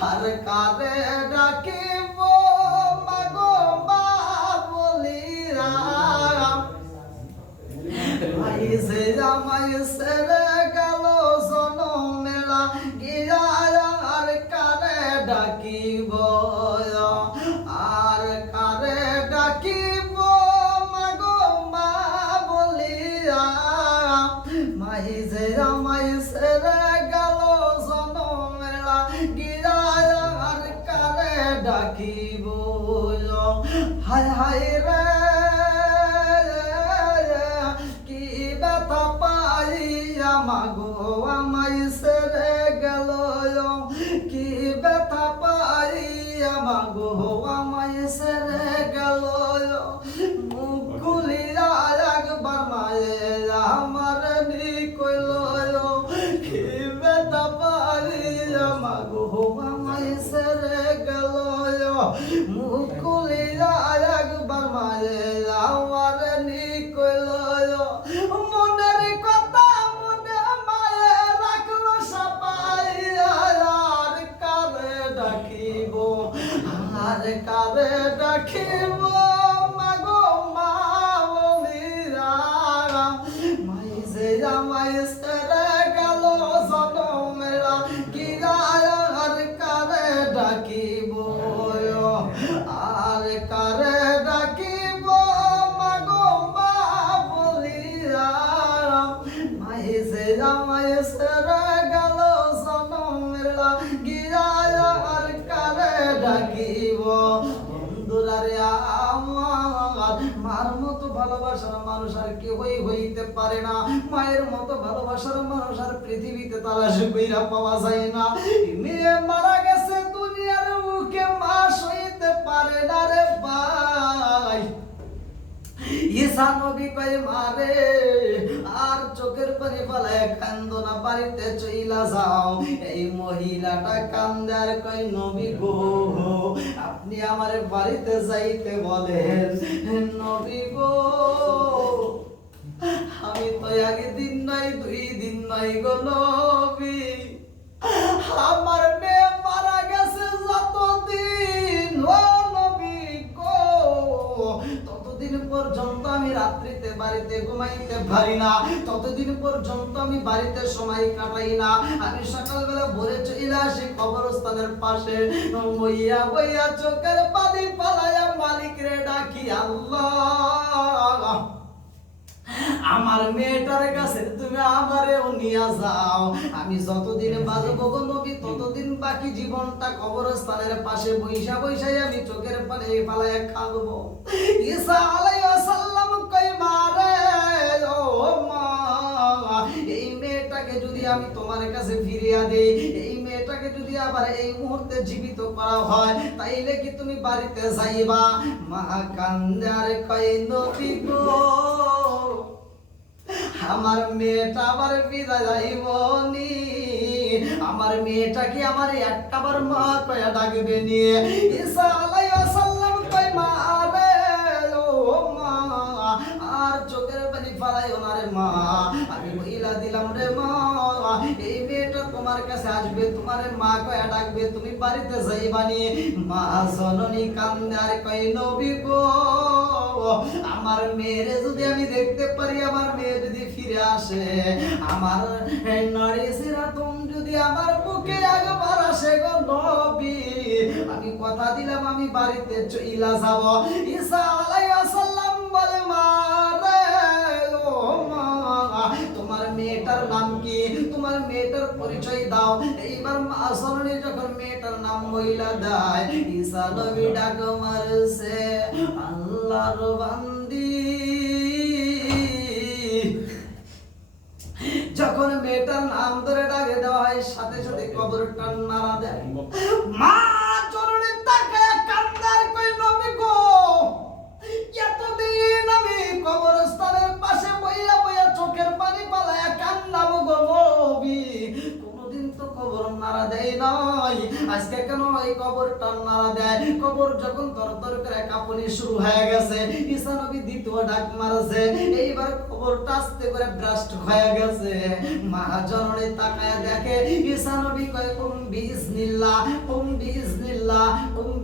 আর কারে ডাকিব মাগো মা বলিরা আইসে জামাই সেরে গেল জনমেলা গিয়া আর কারে ডাকিব আর কারে ডাকিব মাগো মা বলিয়া মাইসে জামাই সেরে গেল জনমেলা গিয়া আর কারে ডাকিব হায় হায় রে মাগো আমায় সেরে গেল কি ব্যথা পাইয়া মাগো আমায় সেরে গেল মুখ খুলিয়া একবার মায়ে আমার নিকইল কি ব্যথা পাইয়া মাগো আমায় সেরে গেল মুখ খুলিয়া একবার মায়ে আমার নিকইল মনের কথা আর কারে ডাকিব মাগো মা বলিরা মাইসে জামাই সেরে গেল জনমেলা গিয়া আর কারে ডাকিব আর কারে ডাকিব মাগো মা বলিরা মাইসে জামাই সেরে গেল জনমেলা গিয়া আর কারে ডাকিব বন্ধুরারে আমার মার মতো ভালোবাসার মানুষ আর কেউই হইতে পারে না মায়ের মতো ভালোবাসার মানুষ আর পৃথিবীতে তালাশ কইরা পাওয়া যায় না মেয়ে মারা গেছে দুনিয়ার মুখে মা সইতে পারে না রে ভাই ঈসা নবী কই মারে আর চোখের পানি ফেলায় কান্দো না বাড়িতে চইলা যাও এই মহিলাটা কান্দে আর কই নবী গো আপনি আমার বাড়িতে যাইতে বলেন নবী গো আমি তো একদিন নাই 2 দিন নাই গো নবী আমার মেয়ে মারা গেছে যতদিন ও নবী গো ততদিন পর্যন্ত আমি রাত্রিতে বাড়িতে ঘুমাইতে পারি না ততদিন পর্যন্ত আমি বাড়িতে সময় কাটাই না আমি সকালবেলা ভোরে চলে আসি কবরস্থানের পাশে বইয়া বইয়া চোখের পানি পালায়া মালিক রে ডাকি আল্লাহ আমার মেয়েটার কাছে তুমি আমারেও নিয়ে যাও আমি যতদিন বাঁচবো গো নবী ততদিন বাকি জীবনটা কবরস্থানের পাশে বইসা বইসাই আমি চোখের পানি পালায়া খাবো ঈসা আলাইহিস সালাম কই মারে ও মা এই মেয়েটাকে যদি আমি তোমার কাছে ফিরিয়ে দেই এই মেয়েটাকে যদি আবার এই মুহূর্তে জীবিত করা হয় তাইলে কি তুমি বাড়িতে যাইবা মা কান্দে আর কই নবী গো আমার মেয়েটা আবার বিদায় যাইবনি আমার মেয়েটা কি আমার একটাবার মা কয়া ডাকবে নি ঈসা আলাইহিস সালাম কই মা রে ও মা আর চোখের পানি ফেলাই ওনারে মা আমি বইলা দিলাম রে মা এই মেয়েটা তোমার কাছে আসবে তোমার মা কয়া ডাকবে তুমি বাড়িতে যাইবানি মা জননী কান্দে আর কই নবী গো আমার মেয়েরে যদি আমি দেখতে পারি আমার মেয়ে যদি ফিরে আসে আমার নারী সিরাতুম যদি আমার বুকে একবার আসে গো নবী আমি কথা দিলাম আমি বাড়িতে চইলা যাব ঈসা আলাইহিস সালাম বলে মা রে ও মা তোমার মেয়েটার নাম কি তোমার মেয়েটার পরিচয় দাও এইবার মা সরণী যখন মেয়েটার নাম বইলা দেয় ঈসা নবী ডাক মারছে আল্লাহর বান্দি যখন মেয়েটার নাম ধরে ডাকে দেওয়া হয় সাথে সাথে কবরটা নাড়া দেয় মা চরণে তাকায় কান্দার কই নবী গো এতদিন আমি কবরস্থানের পাশে বইয়া বইয়া চোখের পানি পালায়া কান্দাবো গো নবী কোনদিন তো কবর নাড়া দেয় নাই আজকে দেখে কেন এই কবরটা নাড়া দেয়। কবর যখন তরতর করে কাঁপুনি শুরু হয়ে গেছে, ঈসা নবী দ্বিতীয় ডাক মারছে, এইবার কবরটা আস্তে করে ব্রাস্ট হয়ে গেছে। মা জননী তাকায় দেখে ঈসা নবী কয় বিসমিল্লাহ বিসমিল্লাহ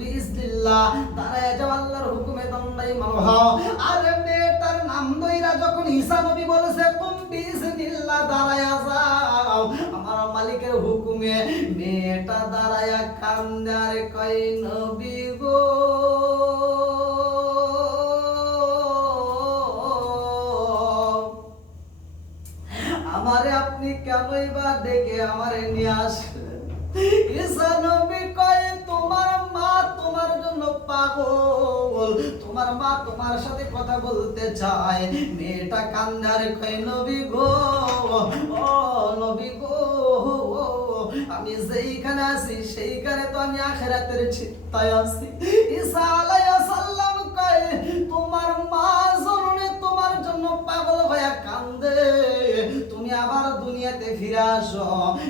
বিসমিল্লাহ, দাঁড়ায় যাও, আল্লাহর হুকুমে দণ্ডাই মানো হও। আরে মেয়েটার নাম দইরা যখন ঈসা নবী বলেছে বিসমিল্লাহ, দাঁড়ায় যাও আমার মালিকের হুকুমে, মেয়েটা দাঁড়ায়া কান্দে আর কয় নবী গো আমারে আপনি কেনই বা ডেকে আমারে নিয়ে আসলেন? ঈসা নবী কয় তোমার মা তোমার জন্য পাগল, তোমার মা তোমার সাথে কথা বলতে চায়। মেয়েটা কান্দে আর কয় নবী গো, ও নবী গো, আমি যেইখানে আছি সেইখানে তো আমি আখিরাতের চিন্তায় আছি। ঈসা আলাইহিস সালাম কয় তোমার মা জননী তোমার জন্য পাগল হয়ে কান্দে, তুমি আবার দুনিয়াতে ফিরে আসো।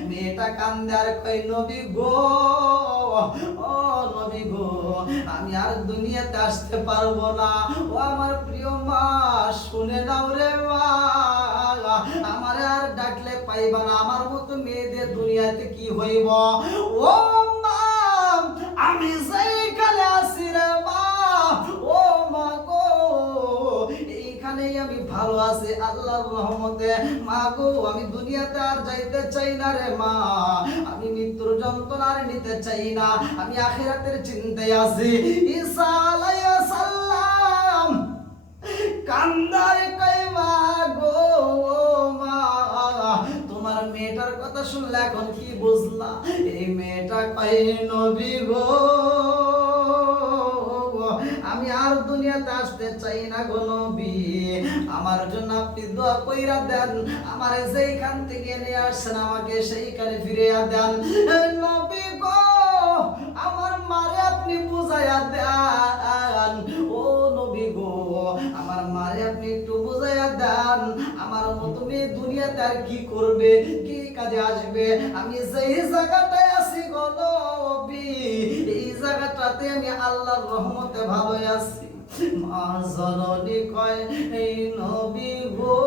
মেয়েটা কান্দে আর কয় নবী গো, ও নবী গো, আমি আর দুনিয়াতে আসতে পারবো না। ও আমার প্রিয় মা শুনে দাও রে মা, আমার আর ডাকলে পাইবা না, আমার মতো মেয়েদের দুনিয়াতে কি হইব? ও মা আমি যেইখানে আছি রে মা, ও মা গো এইখানেই আমি ভালো আছি আল্লাহর রহমতে। মা গো আমি দুনিয়াতে আর যাইতে চাই না রে মা, আমি মৃত্যুর যন্ত্রণা আর নিতে চাই না, আমি আখিরাতের চিন্তায় আছি। ঈসা আলাইহিস সালাম কান্দারে কই মা গো, মা তোমার মেয়েটার কথা শুনলে এখন কি বুঝলা? এই মেয়েটা কই নবী গো আমি আর দুনিয়াতে আসতে চাই না গো নবী, আমার জন্য আপনি দোয়া কইরা দেন, আমারে যেইখান থেকে নিয়ে আসছেন আমাকে সেইখানে ফিরিয়ে দেন। নবী গো আমার মারে আপনি বুঝাইয়া দেন, ও নবী গো আমার মারে আপনি একটু বুঝাইয়া দেন, আমার মতো মেয়ে দুনিয়াতে আর কি করবে, কি কাজে আসবে? আমি যেই জায়গাটায় আছি গো নবী এই জায়গাটাতে আমি আল্লাহর রহমতে ভালো আছি। মা জননী কয় এই নবী গো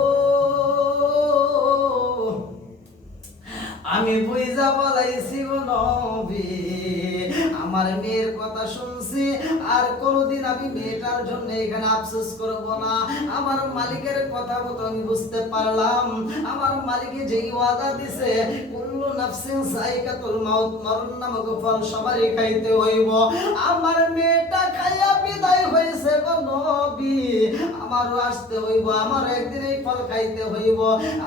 আমি বুঝা বলাইছি গো নবী, আমার মেয়ের কথা শুনছি, আর কোনোদিন আমি মেয়েটার জন্য এখানে আফসোস করব না। আমার মালিকের কথা মতো আমি বুঝতে পারলাম, আমার মালিকে যেই ওয়াদা দিছে কুল্লু নাফসিন যায়কাতুল মাউত, মরণ নামক ফল সবারই খাইতে হইব, আমার মেয়েটা খাইয়া বিদায় হইছে গো নবী, আমারও আসতে হইব, আমার একদিন এই ফল খাইতে হইব।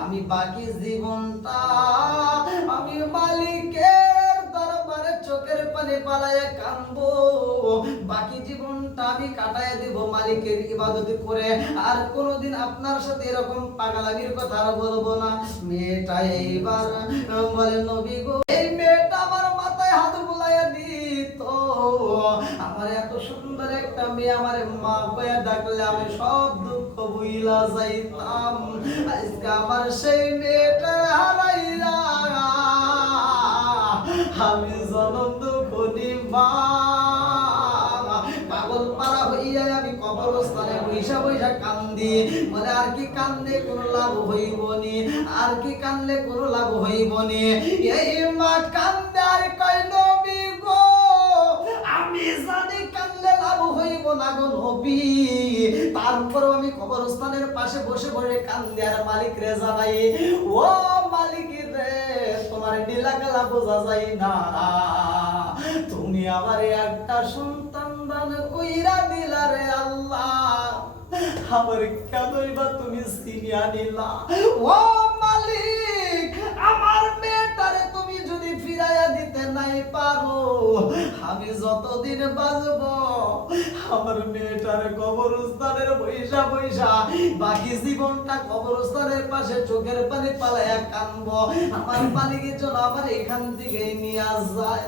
আমি বাকি জীবনটা আমি মালিকের দরবারে চোখের পানি পালাইয়া কাঁদবো, বাকি জীবনটা আমি কাটাইয়া দেব মালিকের ইবাদত করে, আর কোনোদিন আপনার সাথে এরকম পাগলামির কথা আর বলবো না। মেয়েটা এইবার বলে নবী গো, এই মেয়েটা আমার মাথায় হাত বুলাইয়া দিত, আমার এত সুন্দর একটা মেয়ে আমার মা কইয়া ডাকলে আমি সব দুঃখ ভুইলা যাইতাম, আজকে আমার সেই মেয়েটা হারাইলা আমি জনম দুঃখ নিবা, পাগল পারা হইয়া আমি কবরস্থানে বৈশা বৈশা কান্দি, বলে আর কি কান্দে কোনো লাভ হইব নি, আর কি কান্দলে কোনো লাভ হইব নি। এই মা কান্দে আর কয় নবী গো আমি জানি কান্দলে লাভ হইব না গো নবী, তারপর আমি কবরস্থানের পাশে বসে বসে কান্দে আর মালিক রে জানাই, ও মালিক রে তোমার নীলাকালা বোঝা যায় না, তুমি আমারে একটা সন্তান দান কইরা দিলা রে আল্লাহ, আমার কেনই বা তুমি সিনিয়া নিলা? ও মালিক আমার মেয়েটারে তুমি যদি ফিরাইয়া দিতে নাই পারো, আমি যতদিন বাঁচব আমার মেয়েটার কবরস্থানের বৈশা বৈশা বাকি জীবনটা কবরস্থানের পাশে চোখের পানি পালাইয়া কানবো, আমার মালিকের জন্য আমার এখান থেকে নিয়ে যায়।